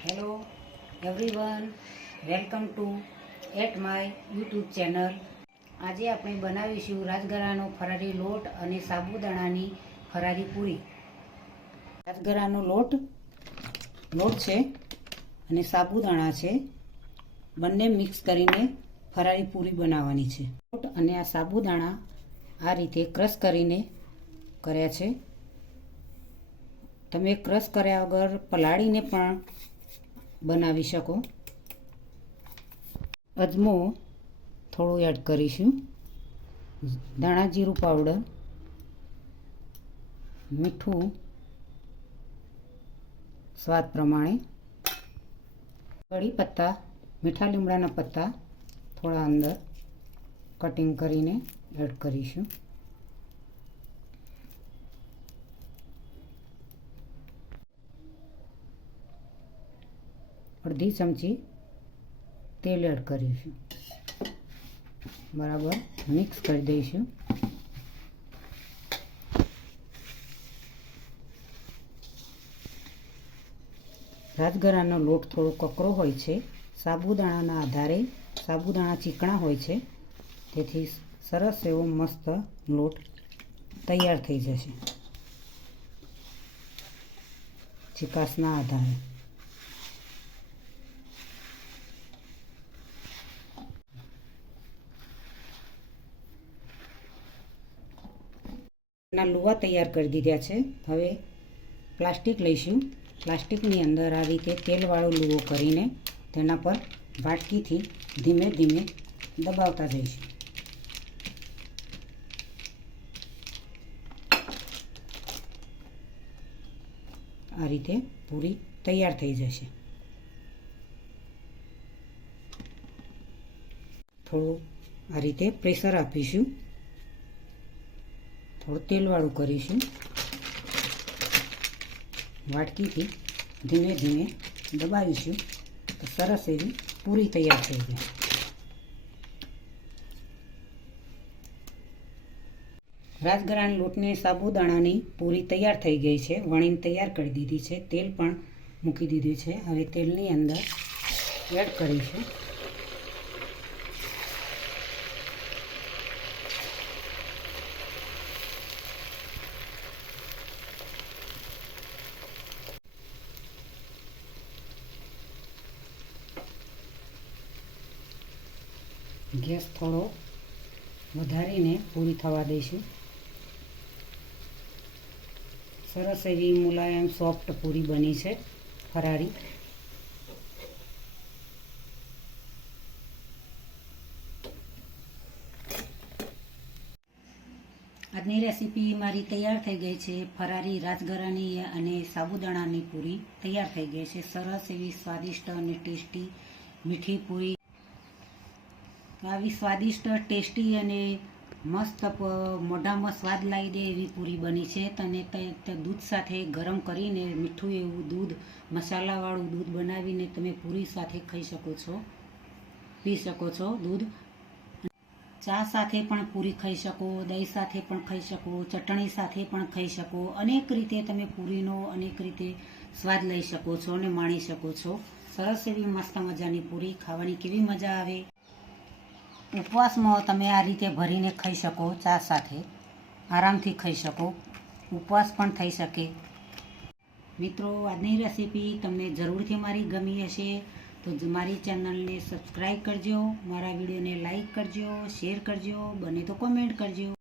Hello everyone welcome to at my YouTube channel આજે આપણે બનાવીશું રાજગરાનો ફરારી લોટ અને સાબુદાણાની ફરારી પૂરી. રાજગરાનો લોટ લોટ છે અને સાબુદાણા છે. બંને મિક્સ કરીને ફરારી પૂરી બનાવવાની છે. લોટ અને આ સાબુદાણા આ રીતે ક્રશ કરીને કર્યા છે. તમે ક્રશ કર્યા વગર પલાળીને પણ બનાવી શકો. અજમો થોડો એડ કરીશું. ધાણા જીરું પાવડર મીઠું, સ્વાદ પ્રમાણે, કઢી પત્તા, મીઠા લીમડાના પત્તા થોડા અંદર કટિંગ કરીને એડ કરીશું. અડધી ચમચી તેલ એડ કરીશું. બરાબર? મિક્સ કરી દઈશું. રાજગરાનો લોટ થોડો કકરો હોય છે. સાબુદાણાના આધારે સાબુદાણા ચીકણા હોય છે. તેથી સરસ એવો મસ્ત લોટ તૈયાર થઈ જશે. ચિકાસના આધારે. ના લુવા તૈયાર કરી દીધા છે. હવે પ્લાસ્ટિક લઈશું. પ્લાસ્ટિકની અંદર આ રીતે તેલવાળો લુવો કરીને તેના પર વાટકીથી ધીમે ધીમે દબાવતા જઈશું. આ રીતે પૂરી તૈયાર થઈ જશે. થોડું આ રીતે પ્રેશર આપીશું. થોડું તેલવાળું કરીશું. વાટકીથી ધીમે ધીમે દબાવીશું. તો સરસ એવી પૂરી તૈયાર થઈ જાય રાજગરાન લોટને સાબુદાણાની પૂરી તૈયાર થઈ ગઈ છે. વણીને તૈયાર કરી દીધી છે. તેલ પણ મૂકી દીધું છે. હવે તેલની અંદર એડ કરીશું. ગેસ થોડો વધારીને પૂરી થવા દઈશું. સરસ એવી મુલાયમ સોફ્ટ પૂરી બની છે ફરારી આજની રેસીપી મારી તૈયાર થઈ ગઈ છે. ફરારી રાજગરાની અને સાબુદાણાની પૂરી તૈયાર થઈ ગઈ છે. સરસ એવી સ્વાદિષ્ટ અને ટેસ્ટી મીઠી પૂરી આવી સ્વાદિષ્ટ, ટેસ્ટી અને મસ્ત મોઢામાં સ્વાદ લાવી દે એવી પૂરી બની છે. તને તે- દૂધ સાથે ગરમ કરીને મીઠું એવું દૂધ, મસાલાવાળું દૂધ બનાવીને તમે પૂરી સાથે ખાઈ શકો છો. પી શકો છો દૂધ. ચા સાથે પણ પૂરી ખાઈ શકો, દહીં સાથે પણ ખાઈ શકો, ચટણી સાથે પણ ખાઈ શકો. અનેક રીતે તમે પૂરીનો અનેક રીતે સ્વાદ લઈ શકો છો અને માણી શકો છો. સરસ એવી મસ્ત મજાની પૂરી, ખાવાની કેવી મજા આવે. ઉપવાસમાં તમે આ રીતે ભરીને ખાઈ શકો, ચા સાથે. આરામથી ખાઈ શકો. ઉપવાસ પણ થઈ શકે. મિત્રો, આજની રેસીપી તમને જરૂરથી મારી ગમી હશે, તો મારી ચેનલને સબસ્ક્રાઈબ કરજો, મારા વિડીયોને લાઈક કરજો, શેર કરજો, બને તો કોમેન્ટ કરજો.